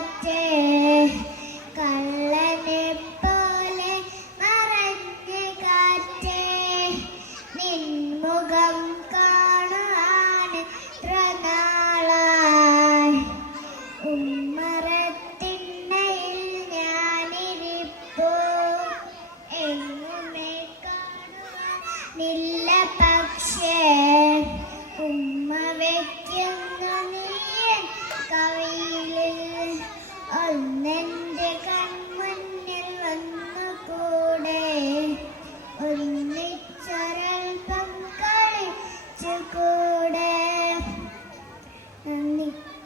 കാറ്റേ കള്ളനെ പോലെ മറഞ്ഞ കാറ്റേ നിൻമുഖം കാണാൻ എത്ര നാളായി ഉമ്മറത്തിണ്ണയിൽ ഞാനിരിപ്പോ എങ്ങുമേ കാണുന്നില്ല പക്ഷേ ഉമ്മ വയ്ക്കുന്നു നീ കവി